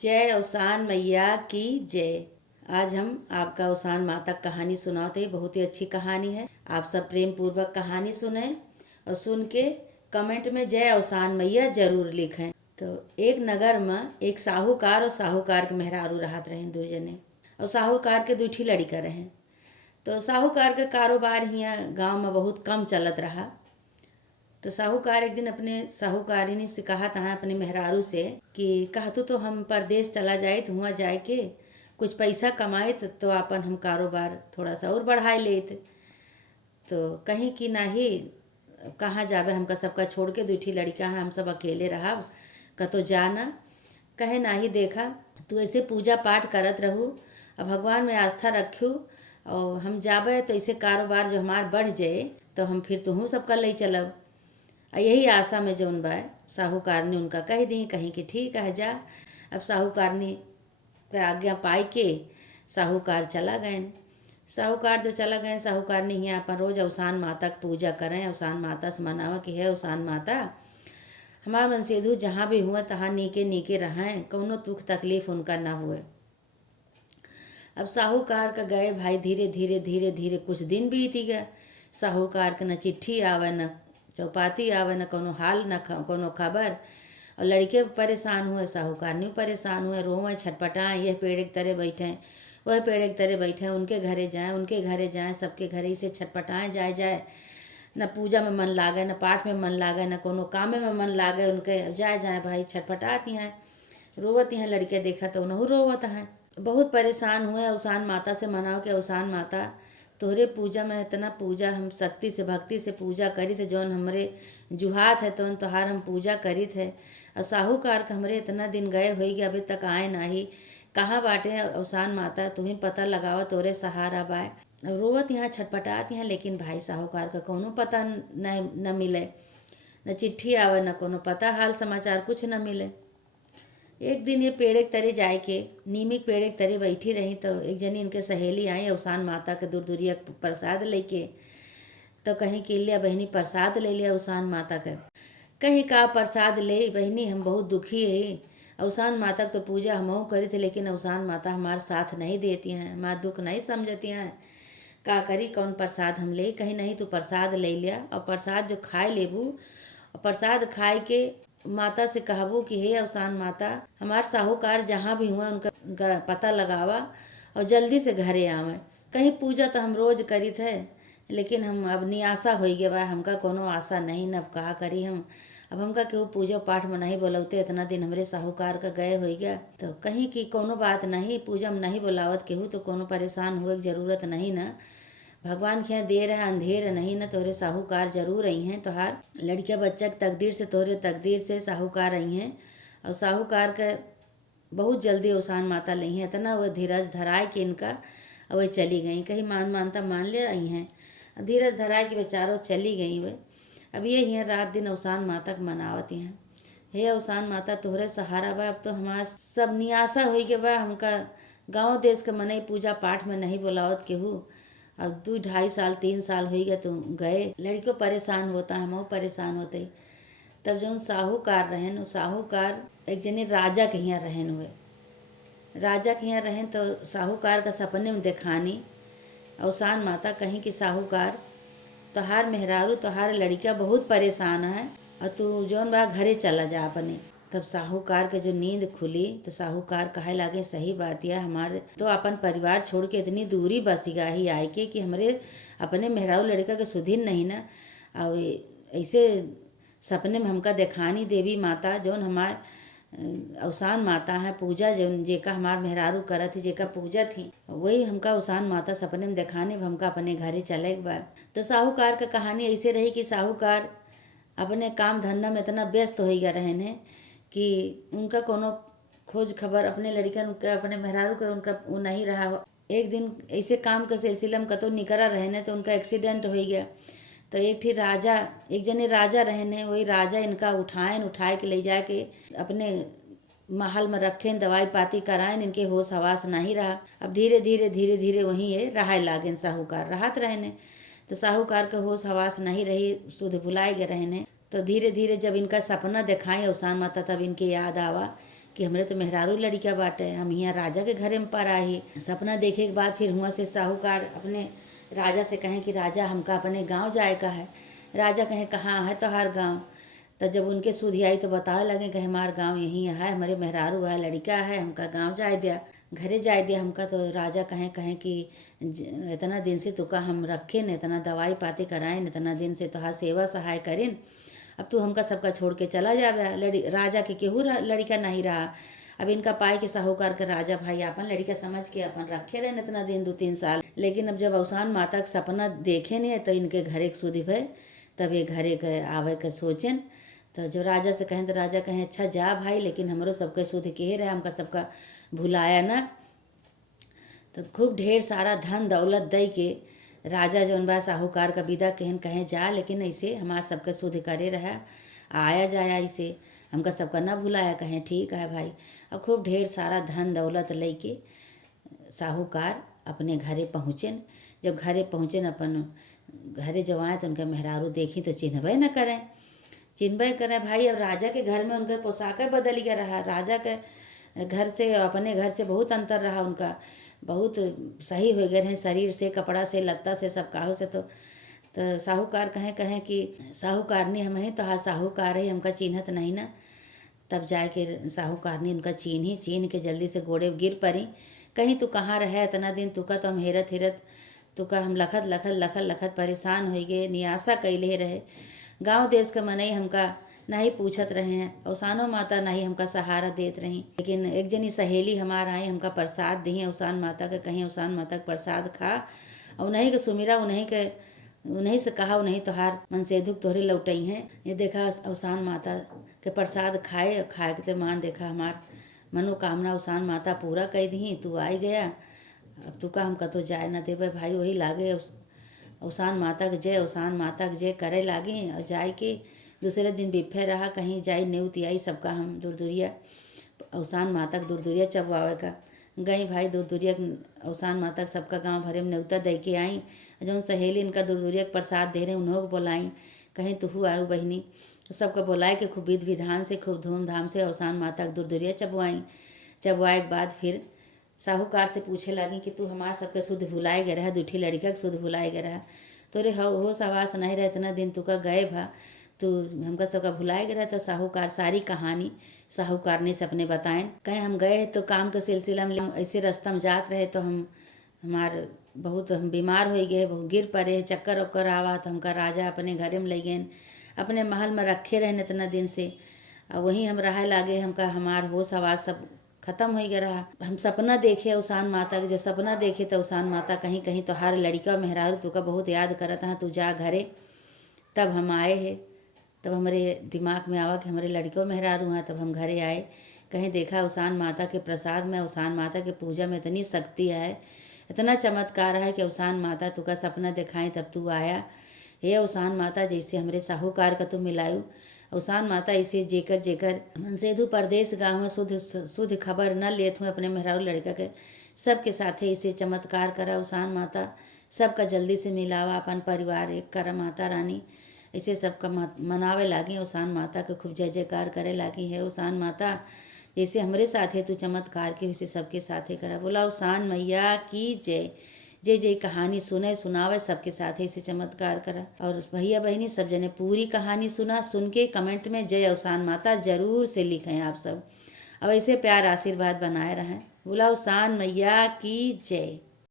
जय अवसान मैया की जय। आज हम आपका अवसान माता कहानी सुनाते हैं। बहुत ही अच्छी कहानी है। आप सब प्रेम पूर्वक कहानी सुने और सुन के कमेंट में जय अवसान मैया जरूर लिखें। तो एक नगर में एक साहूकार और साहूकार के मेहरारू रहत रहे दू जने, और साहूकार के दूठी लड़का रहे। तो साहूकार के कारोबार हियाँ गांव में बहुत कम चलत रहा। तो साहूकार एक दिन अपने साहूकारिनी से कहा था अपने मेहरारू से कि कहतू तो हम परदेश चला जाए तो हुआ जाए के कुछ पैसा कमाए तो अपन हम कारोबार थोड़ा सा और बढ़ाए लेते। तो कहीं कि नाही कहाँ जाबे, हमका सबका छोड़ के दूठी लड़का है, हम सब अकेले रहा कतो जाना। कहे नाही देखा तू ऐसे पूजा पाठ करत रहू और भगवान में आस्था रखू और हम जाबे तो ऐसे कारोबार जो हमार बढ़ जाए तो हम फिर तुहू सबका ले चलब। यही आशा में जौन बा साहूकारनी उनका कह दी, कहीं कि ठीक है जा। अब साहूकारनी के आज्ञा पाई के साहूकार चला गए। साहूकार जो चला गए, साहूकारनी यहाँ अपन रोज अवसान माता की पूजा करें, अवसान माता से मनावा कि है अवसान माता हमार मन सेधु जहाँ भी हुआ तहाँ नीके नीके रहें, कौनो दुख तकलीफ उनका ना हुए। अब साहूकार का गए भाई धीरे धीरे धीरे धीरे कुछ दिन बीती गए। साहूकार के न चिट्ठी आवे न चौपाती आवे, न कोनो हाल न कोनो खबर। और लड़के परेशान हुए, साहूकारनी परेशान हुए, रोवें छटपटाएं, यह पेड़ एक तरह बैठे वह पेड़ एक तरह बैठे, उनके घरे जाएं उनके घरे जाएं, सबके घरे से छटपटाएं जाए जाए। न पूजा में मन लागे, न पाठ में मन लागे, न कोनो काम में मन लागे उनके, जाए जाए भाई छटपटाती हैं, रोवत हैं। लड़के देखा तो उन्हों रोवत हैं। बहुत परेशान हुए, अवसान माता से मनाओ कि अवसान माता तोहरे पूजा में इतना पूजा हम शक्ति से भक्ति से पूजा करी थे, जौन हमरे जुहात है तो तोहार हम पूजा करी थे। और साहूकार के हमरे इतना दिन गए हो गया अभी तक आए नाही, कहाँ बाटे अवसान माता तू ही पता लगावा, तोरे सहारा बाय। रोवत यहाँ छटपटात यहाँ, लेकिन भाई साहूकार का कोनो पता न मिले, न चिट्ठी आवे न कोनो पता हाल समाचार कुछ न मिले। एक दिन ये पेड़ एक तरे जाए के नीमिक पेड़ एक तरे बैठी रही तो एक जनी इनके सहेली आई अवसान माता के दूर दूरिया प्रसाद लेके। तो कहीं कि लिया बहनी प्रसाद ले लिया अवसान माता का, कहीं का प्रसाद ले बहनी हम बहुत दुखी है, अवसान माता तो पूजा हमहू करी थे लेकिन अवसान माता हमारे साथ नहीं देती हैं, हमारा दुख नहीं समझती हैं, का करी कौन प्रसाद हम ले। कहीं नहीं तो प्रसाद ले लिया और प्रसाद जो खाए लेबू और प्रसाद खाए के माता से कहबू कि हे अवसान माता हमार साहूकार जहाँ भी हुआ उनका पता लगावा और जल्दी से घरे आवे। कहीं पूजा तो हम रोज करी थे लेकिन हम अब निराशा हो गया बा, हमका कोनो आशा नहीं न अब कहा करी हम। अब हमका केहू पूजा पाठ में नहीं बोलौते, इतना दिन हमरे साहूकार का गए हो गया तो कहीं की कोनो बात नहीं, पूजा में नहीं बोलावत केहू तो कोनो परेशान हुए की जरूरत नहीं ना। भगवान के यहाँ देर है अंधेर नहीं न, तोहरे साहूकार जरूर आई हैं। तोहार लड़का बच्चा के तकदीर से तोहरे तकदीर से साहूकार आई हैं। और साहूकार के बहुत जल्दी अवसान माता ली हैं, इतना वह धीरज धराए कि इनका और वह चली गई। कहीं मानता मान ले आई हैं, धीरज धराए कि बेचारो चली गई। वे अब ये ही रात दिन अवसान माता के मनावती हैं। हे अवसान माता तोहरे सहारा बा, अब तो हमार सब निराशा हो गया बा, हमका गाँव देश के मनई पूजा पाठ में नहीं बोलावत केहू। अब 2 ढाई साल 3 साल हो गया तो गए, लड़कियों परेशान होता है हम परेशान होते। तब जौन साहूकार रहें, साहूकार एक जने राजा के यहाँ रहें हुए, राजा के यहाँ रहें तो साहूकार का सपने में देखानी अवसान माता कहीं कि साहूकार तोहार मेहरारू तोहार लड़का बहुत परेशान है और तू जौन बा घरे चला जा अपने। तब साहूकार के जो नींद खुली तो साहूकार कहे लागे सही बात है, हमारे तो अपन परिवार छोड़ के इतनी दूरी बसीगा ही आए के कि हमरे अपने मेहरारू लड़का के सुधीन नहीं ना। और ऐसे सपने में हमका देखानी देवी माता जौन हमार अवसान माता है पूजा जौन जेका हमार मेहरारू करत थी जेका पूजा थी, वही हमका अवसान माता सपने में देखाने हमका अपने घरे चले के बाद। तो साहूकार का कहानी ऐसे रही कि साहूकार अपने काम धंधा में इतना व्यस्त हो गया रहने कि उनका कोनो खोज खबर अपने लड़कन का अपने मेहरारू का उनका वो नहीं रहा। एक दिन ऐसे काम के सिलसिले में कतो निकरा रहने तो उनका एक्सीडेंट हो गया। तो एक जने राजा रहने, वही राजा इनका उठाए के ले जाके अपने महल में रखें, दवाई पाती कराएं, इनके होश हवास नहीं रहा। अब धीरे धीरे धीरे धीरे वहीं ये रहाय लागें, साहूकार राहत रहने। तो साहूकार का होश हवास नहीं रही, सुध भुलाए गए रहने। तो धीरे धीरे जब इनका सपना दिखाई अवसान माता तब इनके याद आवा कि हमरे तो मेहरारू लड़का बाटे, हम यहाँ राजा के घरे में पर आई। सपना देखे के बाद फिर हुआ से साहूकार अपने राजा से कहें कि राजा हमका अपने गांव जाए का है। राजा कहें कहाँ है तोहार गांव। तो जब उनके सुधी आई तो बताए लगे कि हमार गांव यहीं है, हमारे मेहरारू है, लड़का है, हमका गांव जाए दिया, घरे जाए दिया हमका। तो राजा कहें कहें कि इतना दिन से तुका हम रखे न, इतना दवाई पाती कराएं, इतना दिन से तोहार सेवा सहाय करें, अब तू हमका सबका छोड़ के चला जावे। राजा के केहू लड़का नहीं रहा। अब इनका पाए कि साहूकार के राजा भाई अपन लड़का समझ के अपन रखे रहे इतना दिन 2-3 साल। लेकिन अब जब अवसान माता का सपना देखे नहीं तो इनके घरे के सुधी भय, तब ये घरे के आवे के सोचें। तो जो राजा से कहें तो राजा कहें अच्छा जा भाई, लेकिन हमरो सबके सुध के रहे, हमका सबका भुलाया ना। तो खूब ढेर सारा धन दौलत दे के राजा जौन बा साहूकार का विदा कहन कहें जा, लेकिन ऐसे हमारा सबके सुध करे रहा, आया जाया ऐसे हमका सबका ना भुलाया। कहें ठीक है भाई। और खूब ढेर सारा धन दौलत लेके साहूकार अपने घरे पहुँचेन। जब घरे पहुँचेन अपन घरे जब आए तो उनके मेहरारू देखी तो चिन्हबे न करें, चिन्हबे करें भाई। अब राजा के घर में उनका पोशाक बदल गया रहा, राजा के घर से अपने घर से बहुत अंतर रहा उनका, बहुत सही हो गए हैं शरीर से, कपड़ा से, लत्ता से, सब काहू से। तो साहूकार कहें कहें कि साहूकारनी हम ही तो हाँ साहूकार है, हमका चिन्हत नहीं ना। तब जाए के साहूकारनी उनका चिन्ह के जल्दी से गोड़े गिर पड़ी। कहीं तू कहाँ रहे इतना दिन, तुका तो हम हेरत हेरत, तुका हम लखत परेशान हो गए, निराशा कैले रहे। गांव देश का मनई हमका नहीं पूछत रहे हैं, अवसानो माता नहीं हमका सहारा देत रही। लेकिन एक जनी सहेली हमार आई, हमका प्रसाद दी अवसान माता के, कहीं अवसान माता के प्रसाद खा और उन्हीं के सुमिरा, उन्हीं से कहा उन्हीं तोहार मन से दुख तोहरे लौटई हैं। ये देखा अवसान माता के प्रसाद खाए के तो मान देखा हमार मनोकामना अवसान माता पूरा कर दी। तू आई गया, अब तू का हमका तो जाए ना देवे भाई। वही लागे अवसान माता के जय, अवसान माता के जय करे लागे। और जाए के दूसरे दिन बिफे रहा, कहीं जाई न्यूत आई सबका हम दूरदुरिया अवसान माता के दूरदुरिया चबवावे का गई भाई। दूरदुरिया अवसान माता के सबका गांव भरे में न्योता दे के आई। जौन सहेली इनका दूरदुरिया के प्रसाद दे रहे उन्हों को बुलाई, कहीं तुहू आयु बहिनी, सबका बुलाए के खूब विधि विधान से खूब धूमधाम से अवसान माता के दूरदुरिया चबवाई। चबवाए के बाद फिर साहूकार से पूछे लगी कि तू हमारा सबके शुद्ध भुलाए गए रहा, दूठी लड़का के शुद्ध भुलाए गए रहा, तोरे हो सवास नहीं रहे इतना दिन तुका गए भा, तू हमका सबका भुलाए गए रहा। तो साहूकार सारी कहानी साहूकारनी से अपने बताएं। कहीं हम गए तो काम के सिलसिला में ऐसे रास्ता में जात रहे तो हम बीमार हो गए, बहुत गिर पड़े, चक्कर वक्कर आवा। तो हमका राजा अपने घरे में ले गए, अपने महल में रखे रहे इतना दिन से, और वहीं हम रहे लागे। हमका हमार होश आवाज़ सब खत्म हो गया रहा। हम सपना देखे अवसान माता के, जो सपना देखे तो अवसान माता कहीं कहीं तो हर लड़का मेहरारू तुका बहुत याद करत है, तू जा घरे। तब हम आए हैं, तब हमारे दिमाग में आवा कि हमारे लड़कों मेहरारू हैं। तब हम घरे आए, कहीं देखा अवसान माता के प्रसाद में, अवसान माता के पूजा में इतनी शक्ति है, इतना चमत्कार है कि अवसान माता तुका सपना दिखाएं तब तू आया। हे अवसान माता, जैसे हमरे साहूकार का तू मिलायू, अवसान माता इसे जेकर मन सेधु परदेश गाँव में शुद्ध खबर न लेत हूँ अपने मेहरारू लड़का के, सबके साथे इसे चमत्कार करा अवसान माता, सबका जल्दी से मिलावा, अपन परिवार एक करा माता रानी। इसे सबका मनावे लागी, अवसान माता के खूब जय जयकार करे लागी। है अवसान माता, जैसे हमरे साथे तू चमत्कार के उसे सबके साथे करा। बोला अवसान मैया की जय। जय जय कहानी सुने सुनावे सबके साथ ही से चमत्कार करा। और भैया बहनी सब जने पूरी कहानी सुन के कमेंट में जय अवसान माता जरूर से लिखें आप सब। अब ऐसे प्यार आशीर्वाद बनाए रहें। बोला अवसान मैया की जय।